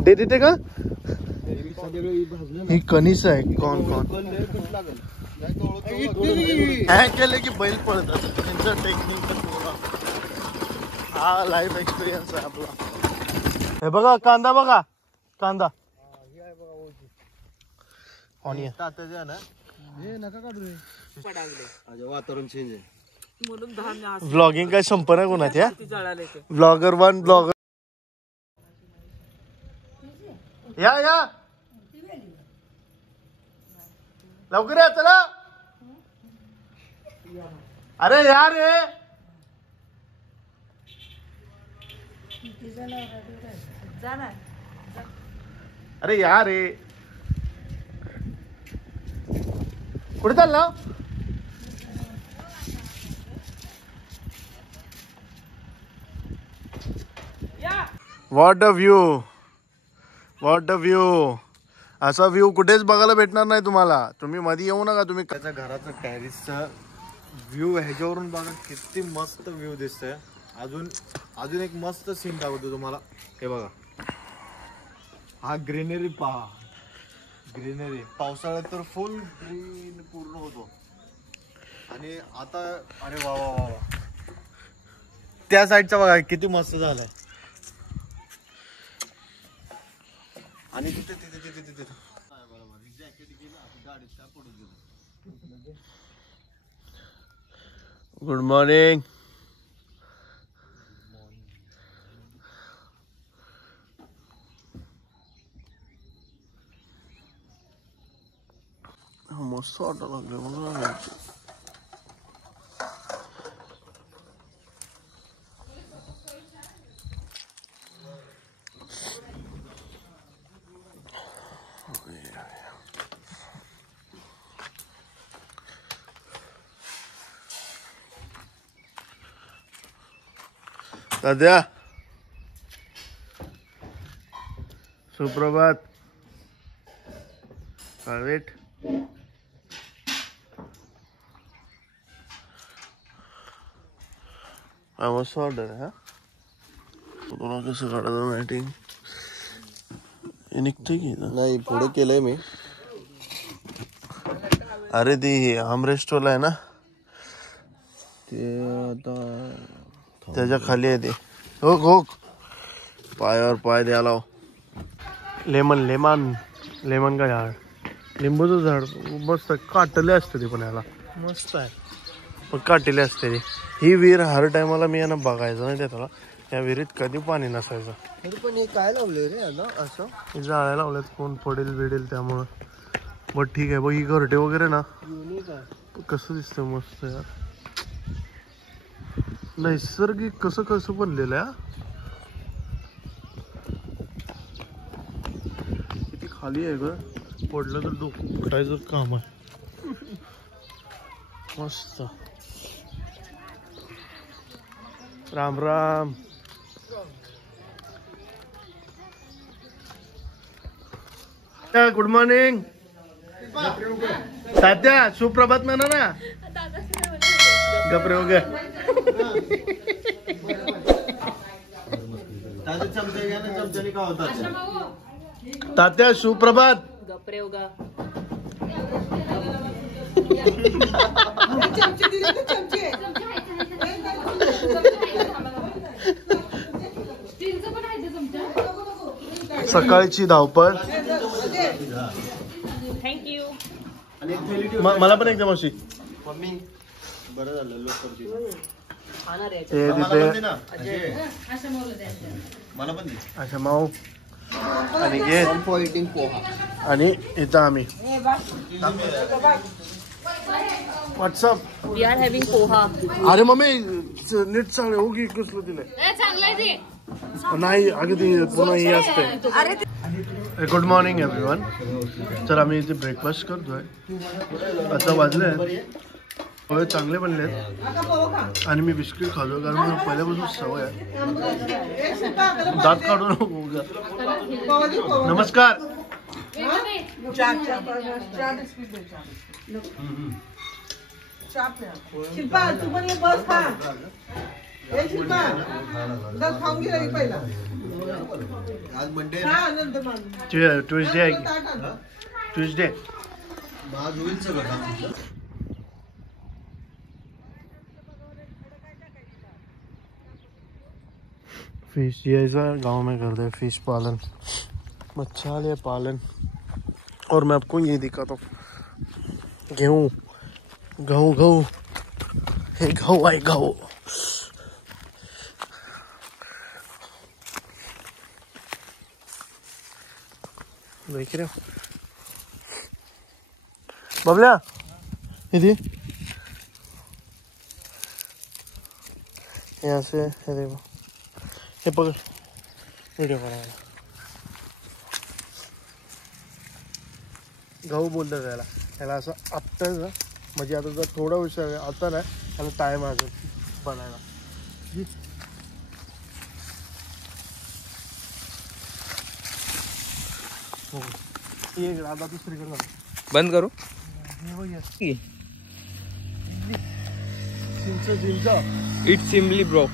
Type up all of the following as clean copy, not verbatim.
दे देते का ही कणीस आहे कोण केले की बैल पळतात त्यांचं टेक्निक हा लाईफ एक्सपिरियन्स आहे आपला हे बघा कांदा बघा कांदा वातावरण चेंज आहे म्हणून व्लॉगिंग काय संपना कोणाच्या ब्लॉगर 1 ब्लॉगर या लवकर या चला अरे यार रे अरे यार रे कुठे चालला व्हॉट अ व्ह्यू असा व्ह्यू कुठेच बघायला भेटणार नाही तुम्हाला तुम्ही मध्ये येऊ नका तुम्ही त्याच्या घराचा टॅरिसचा व्ह्यू ह्याच्यावरून बघा किती मस्त व्ह्यू दिसतोय अजून एक मस्त सीन दाखवतो तुम्हाला हे बघा हा ग्रीनरी पहा ग्रीनरी पावसाळ्यात तर फुल ग्रीन पूर्ण होतो आणि आता अरे वा वा वा त्या साईडचा बघा किती मस्त झालाय आणि तिथे तिथे तिथे तिथे गुड मॉर्निंग मस्त वाटायला लागले मला दादा सुप्रभात काळवेट मस्त ऑर्डर आहे हा तुला कसं काढायचं लाइटिंग हे निघते की नाही पुढे केलंय मी अरे ती आमरेस्टवाला आहे ना ते आता त्याच्या खाली आहे ते हो पायावर पाय द्यायला लेमन का झाड लिंबूचं झाड मस्त काटले असते ते पण याला मस्त आहे पण काटेले असते ही विहीर हर टायमाला मी यांना बघायचं नाही त्याला या विहिरीत कधी पाणी नसायचं पण हे काय लावलंय रे असं जाळ्या लावल्यात कोण पडेल बिडेल त्यामुळं बट ठीक आहे बघ ही घरटे वगैरे ना कसं दिसतं मस्त यार नैसर्गिक कसं बनलेलं आहे किती खाली आहे ग पडलं तर डोकं फुटायचं काम आहे मस्त राम राम गुड मॉर्निंग साध्या सुप्रभात म्हणा ना गपरे हो गया तात्या सुप्रभात गपरे होगा सकाळची धावपळ थँक्यू मला पण एकदम अशी मम्मी बरं झालं लोक ते तिथे मला पण अच्छा माऊ आणि घे आणि इथं आम्ही WhatsApp we are having poha अरे मम्मी नीट चांगलं हो की कसलं दिलंय चांगलं ते नाही अगदी पुन्हा हे असते गुड मॉर्निंग एव्हरीवन तर आम्ही इथे ब्रेकफास्ट करतोय आता वाजले पोहे चांगले बनले आहेत आणि मी बिस्किट खालो कारण मला पहिल्यापासून सवय आहे दात काढून नमस्कार आज मंडे ट्यूजडे आहे की ट्यूजडे आज होईल सगळं काम तुझं. फिश जैसा गांव में करते हैं फिश पालन, मछली पालन। और मैं आपको ये दिखाता हूँ गेहूँ गहूँ गहूँ हे गहूँ आई गहूँ। देख रहे हो बबल्या इधर यहाँ से हे देखो हे पकड़ वीडियो बनायला गहू बोलतात त्याला त्याला असं आपटायचं म्हणजे आता जर थोडा विषय आता नाही त्याला टाईम आहे अजून बनायला। एक आता दुसरीकडे बंद करू चिंच चिंच इट सिमली ब्रो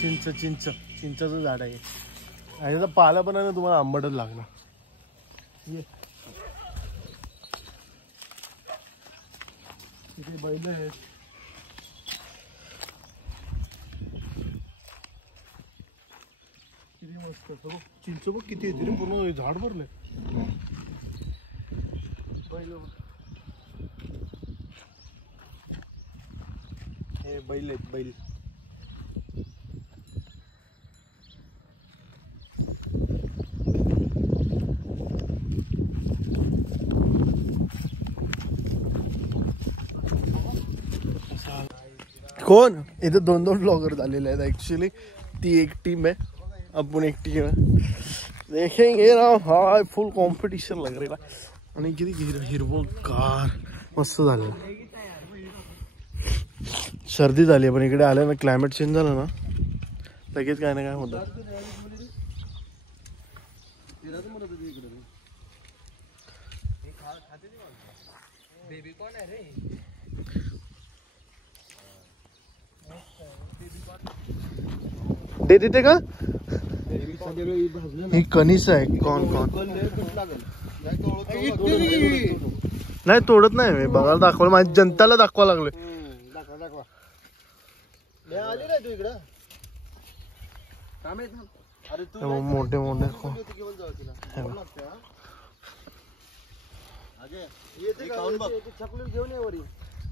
चिंच चिंच चिंचाचं झाड आहे आणि त्याचा पाला पण आहे ना तुम्हाला आंबटच लागणार। ये इथे बैल आहेत किती मस्त बघ चिंच बघ किती येते रे पूर्ण झाड भरले बैल हे बैल आहेत बैल। कोण इथे दोन दोन ब्लॉगर झालेले आहेत ऍक्च्युली ती एक टीम आहे आपण एक टीम आहे देखेंगे ना हाय फुल कॉम्पिटिशन लग रहा आणि किती हिरवं कार मस्त झालेलं। सर्दी झाली पण इकडे आलं ना क्लायमेट चेंज झालं ना लगेच काय ना काय होतं। दे देते का ही कणीस आहे कोण कोण नाही तोडत नाही मी बघायला दाखवलं माझ्या जनताला दाखवा लागले मोठे मोठे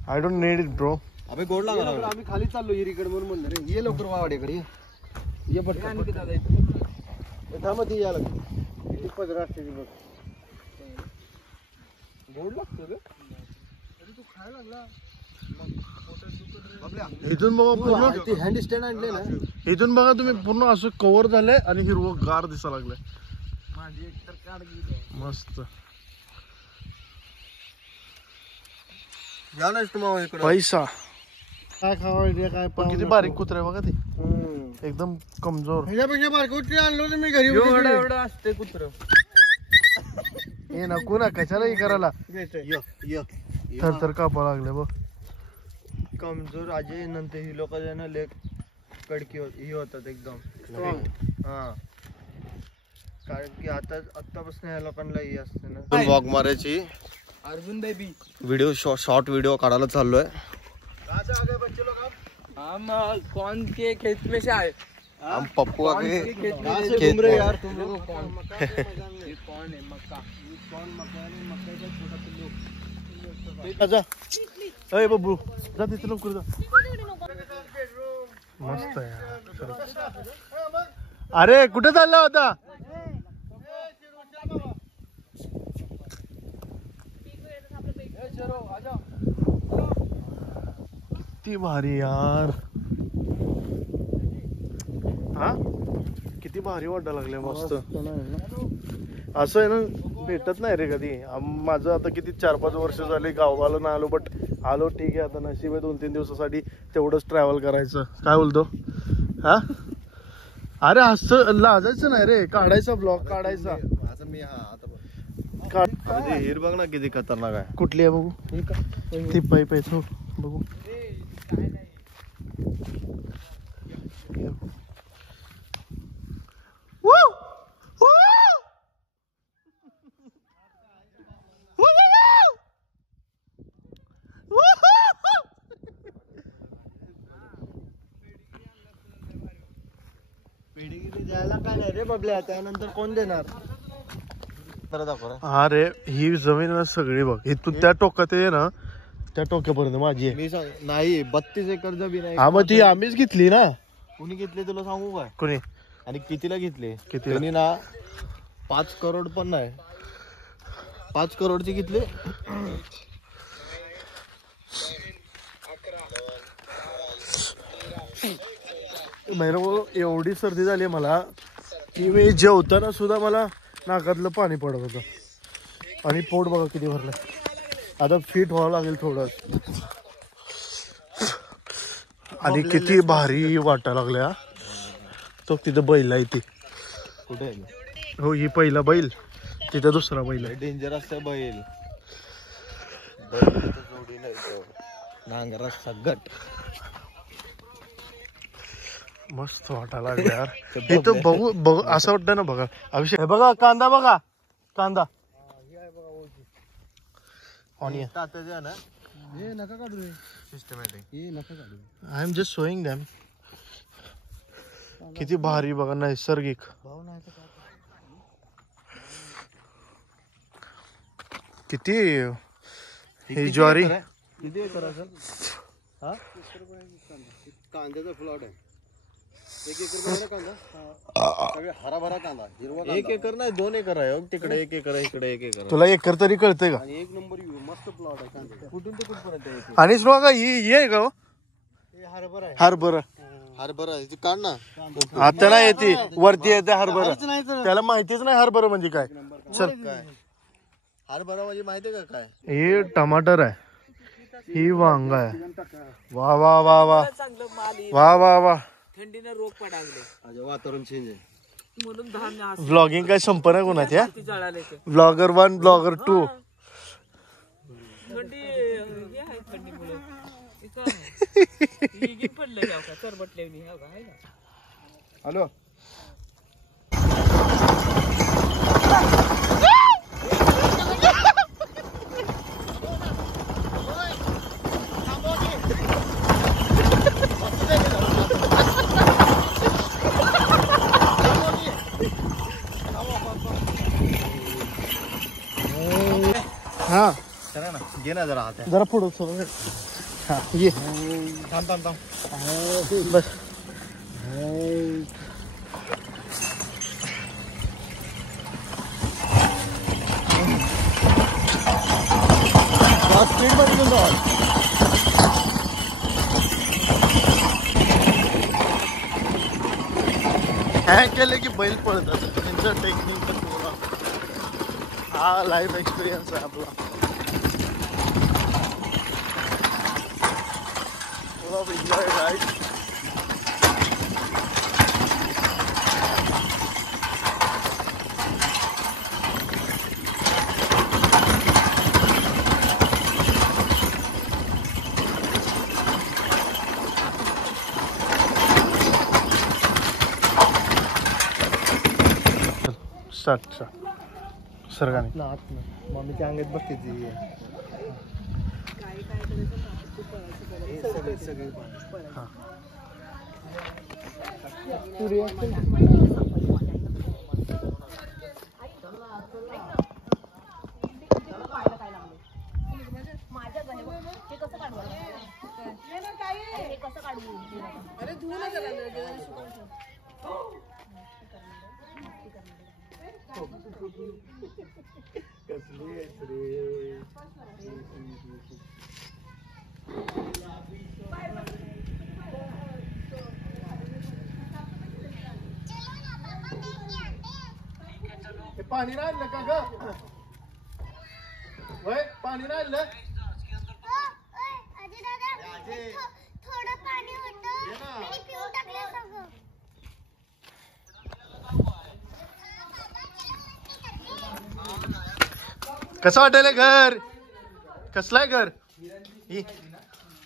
I don't need it bro. अबे गोड लागला आम्ही खाली चाललो हिरीकडे म्हणून म्हणलं रे ये लवकर वावाड्याकडे ये पटकन थांबती या लागली पदर असते ती बघ गोड लागतं रे तू खायला लागला। इथून बघा पूर्ण हँड स्टँड आणले ना इथून बघा तुम्ही पूर्ण असं कव्हर झालंय आणि हिरवं गार दिसा लागलंय मस्त। या ना तुम्हाला इकडे पैसा काय खावा काय किती बारीक कुत्रा आहे बघा ते एकदम कमजोर ह्याच्यापेक्षा बारीक कुत्री आणलो मी घरी एवढं असते कुत्र हे नको ना कशाला हे करायला थर थर कापा लागले बघ कमजोर अजय नंतर ही लोक ना लेक कडकी ही होतात एकदम हा कारण की आतापासून या लोकांना ही असते ना वॉक मारायची Arjun baby video short video काढायला चाललोय। हम कौन के खेत में से आए हम पप्पू आगे तुम रे यार तुम लोग कौन ये कौन है मक्का कौन मक्का है मक्का का छोटा पिल्लू जा अरे बब्बू जा तिथे लवकर जा मस्त आहे अरे कुठे चालला होता किती भारी यार हा किती भारी वाटायला लागले मस्त असं आहे ना भेटत नाही रे कधी माझं आता किती 4-5 वर्ष झाली गावाला ना आलो बट आलो ठीक आहे आता नशीब आहे 2-3 दिवसासाठी तेवढंच ट्रॅव्हल करायचं काय बोलतो हा अरे असं लाजायचं नाही रे काढायचा ब्लॉग काढायचा हिर बघ ना किती खतरनाक आहे कुठली आहे बघू ती पाईप आहे बघू पेढीगिरी द्यायला काय नाही रे बबल्या, त्यानंतर कोण देणार? तर दाखव रे. हा रे, ही जमीन ना सगळी बघ, इथून त्या टोकात आहे ना, त्या टोक्यापर्यंत माझी आहे. मी सांग नाही 32 एकर जमीन आहे. हा मग ती आम्हीच घेतली ना. कुणी घेतली तुला सांगू काय? कोणी? आणि कितीला घेतली? कितीला? त्यांनी ना 5 करोड पण नाही, 5 करोडची घेतली. एवढी सर्दी झाली मला की मी जेवताना सुद्धा मला नाकातलं पाणी पडत होतं. आणि पोट बघा किती भरलं. आता फिट व्हावं लागेल थोडं. आणि किती भारी वाटायला लागल्या. तो तिथं बैल आहे ती. कुठे? हो, ही पहिला बैल, तिथं दुसरा बैल आहे. डेंजर असतं बैल. जोडी नाही नांगरा सगट. मस्त वाटायला लागलं यार. हे तर बघू बघू असं वाटतं ना. बघा अभिषेक, हे बघा कांदा, बघा कांदा. ऑनियन. नका काढू रे. Systematic. I am just showing them. किती भारी बघा, नैसर्गिक. किती ही ज्वारी. किती एकर असेल? हा, कांद्याचा प्लॉट आहे. 1 एकर कांदा. सगळे हराभरा कांदा, हिरवा. 1 एकर नाही 2 एकर आहे. तिकडे 1 एकर आहे, इकडे 1 एकर आहे. तुला एकर तरी कळतंय का? आणि 1 नंबर मस्त प्लॉट आहे कांद्याचा. कुठून ते कुठपर्यंत? आणि बघा ही आहे का? हरभरा आहे. हरभरा. हरभरा काढ ना. आता नाही येते, वरती येते हरभरा. त्याला माहितीच नाही हरभरा म्हणजे काय. चल, काय हरभरा म्हणजे माहितीये का काय? हे टमाटर आहे, ही वांग आहे. वा वा वा वा वा वा वा. थंडीनं रोग पडागले, वातावरण चेंज आहे म्हणून धान्य व्लॉगिंग काय संपना कोणाच्या. जळाले. Blogger 1 blogger 2. थंडी हे आहे, थंडीमुळे पडलं का चरबटले. हॅलो. हा चला ना, घे ना जरा हात. जरा पुढं सगळं. हा ये. थांब थांब थांब. बस. स्पीड मध्ये घेऊन जाऊ. हॅक केले की बैल पळत असत. त्यांचं टेक्निक. हा लाईफ एक्सपिरियन्स आहे आपला. Enjoy ride. स्टार्ट सरगाने. मम्मीच्या अंगात बघते ती. पाणी राहिलं का ग? वय पाणी राहिलं. थोडं पाणी होतं आणि पिऊन टाकलं सगळं. कसं वाटेल घर? कसलाय घर?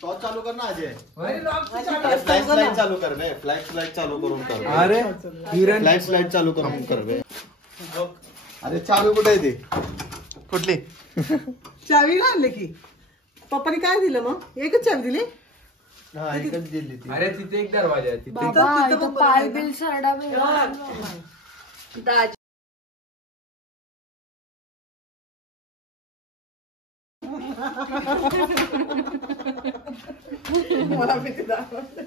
टॉर्च चालू कर ना अजय. फ्लॅश लाईट चालू कर बे. फ्लॅश लाईट चालू करून कर. अरे फ्लॅश लाईट चालू करून कर बे. अरे चालू कुठे आहे ते? हा एकच गेली ती. अरे तिथे एक दरवाजा आहे तिथे. बाबा इथं पाय बिल सरडा मला भीती दाखवते.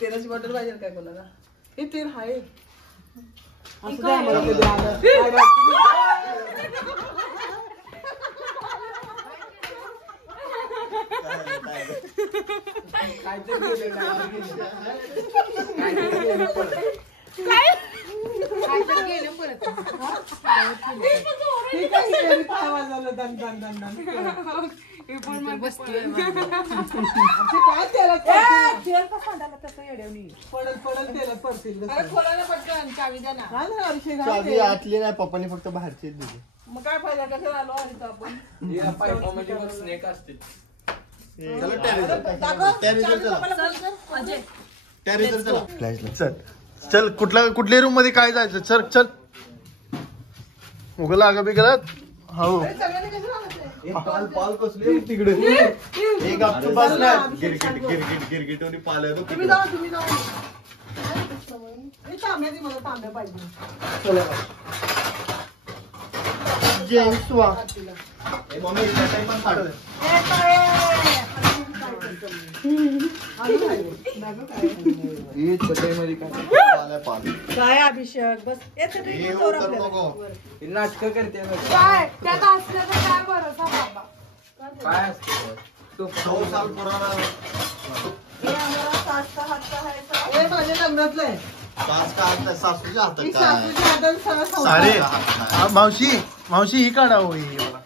तेलाची बॉटल पाहिजे काय कोणाला? हे तेल आहे. असं द्या मला ते द्या. चावी आतली नाही पप्पानी फक्त बाहेरची दिली. मग काय फायदा कसं आलो आणि आपण या पाईपामध्ये बघ स्नेक असते. चल कुठल्या रूम मध्ये काय जायचं? चल चल उगला आगा बिगलात. हो पाल कसली तिकडे एक आपलं पाल नाही गिरगिटोनी पाल आहे. तुम्ही जाऊ तुम्ही जाऊ. तांब्याची मला तांब्या पाहिजे. जेम्स वा मम्मी चटई पण काढ. ही चटईमध्ये काय पाल आहे पाल. काय अभिषेक बस हे उतर नको. नाटक करते काय त्यात असलं तर काय भरोसा बाबा. काय असतं तो 9 साल पुराना हे माझ्या लग्नातलं आहे. तास का सासूच्या हातात ही काय सासूच्या हातात सगळं संसार. अरे मावशी ही काढा हो ही मला.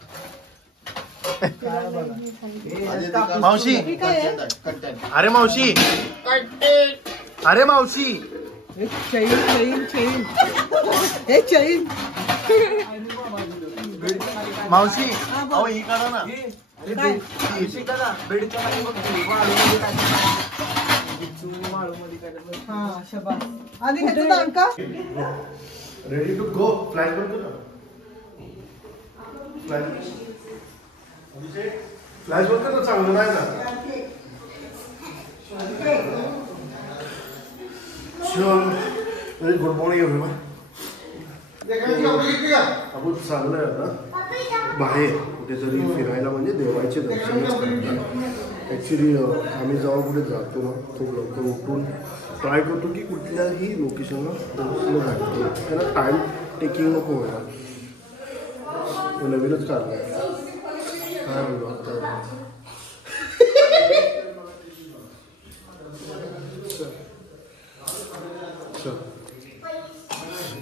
मावशी कंटेंट. अरे मावशी अरे मावशी चैन हे चैन मावशी अहो ही काढा ना. हा शबास. आणि ह्याचं दाम का? Ready to go. फ्लॅश बंद कर ना. फ्लॅश बंद कर ना. चांगलं नाही ना. Good morning everyone. आपण चाललोय आता बाहेर कुठेतरी फिरायला, म्हणजे देवाचे दर्शनच करायला. ॲक्च्युली आम्ही जेव्हा कुठे जातो ना खूप लवकर उठून ट्राय करतो की कुठल्याही लोकेशनला पोहोचलं जायचं. त्यांना टाईम टेकिंग नको व्हायला. नवीनच काढलं आहे काय बोलू आता.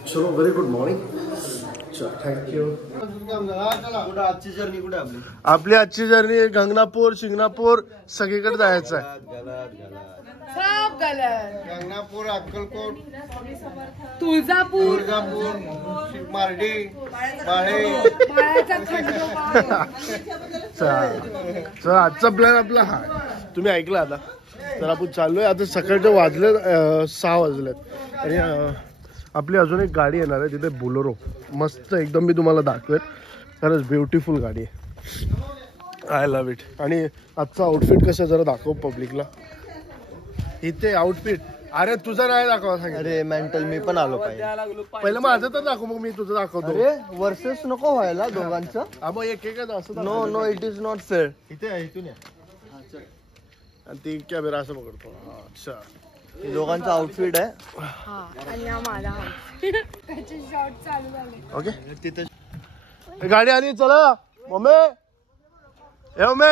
चलो व्हेरी गुड मॉर्निंग. थँक्यू. आजची जर्नी कुठे आपली? आपली आजची जर्नी गंगनापूर शिंगणापूर सगळीकडे जायचं आहे. सब गलत. गंगनापूर, अक्कलकोट, तुळजापूर, तुळजापूर, मार्डी, बाळे. माळ्याचा खंडोबा. चला आजचा प्लॅन आपला हा. तुम्ही ऐकला आता. तर आपण चाललोय आता. सकाळचे वाजले 6 वाजलेत आणि आपली अजून एक गाडी येणार आहे तिथे बोलेरो. मस्त एकदम मी तुम्हाला दाखवेल. खरंच ब्युटिफुल गाडी आहे. I love it. आणि आजचा आउटफिट कसं जरा दाखव पब्लिकला. इथे आउटफिट. अरे तुझं नाही दाखवा सांग. अरे मेंटल मी पण आलो पाहिजे. पहिलं माझं तर दाखव मग मी तुझं दाखवतो. अरे वर्सेस नको व्हायला दोघांचं. हा मग एक असं no no it is not fair. इथे इथून आणि ती कॅमेरा असं पकडतो. अच्छा दोघांचं आउटफिट आहे. हा आणि हा माझा त्याचे शॉट चालू झाले. ओके तिथे गाडी आली. चला मम्मी. ए मम्मी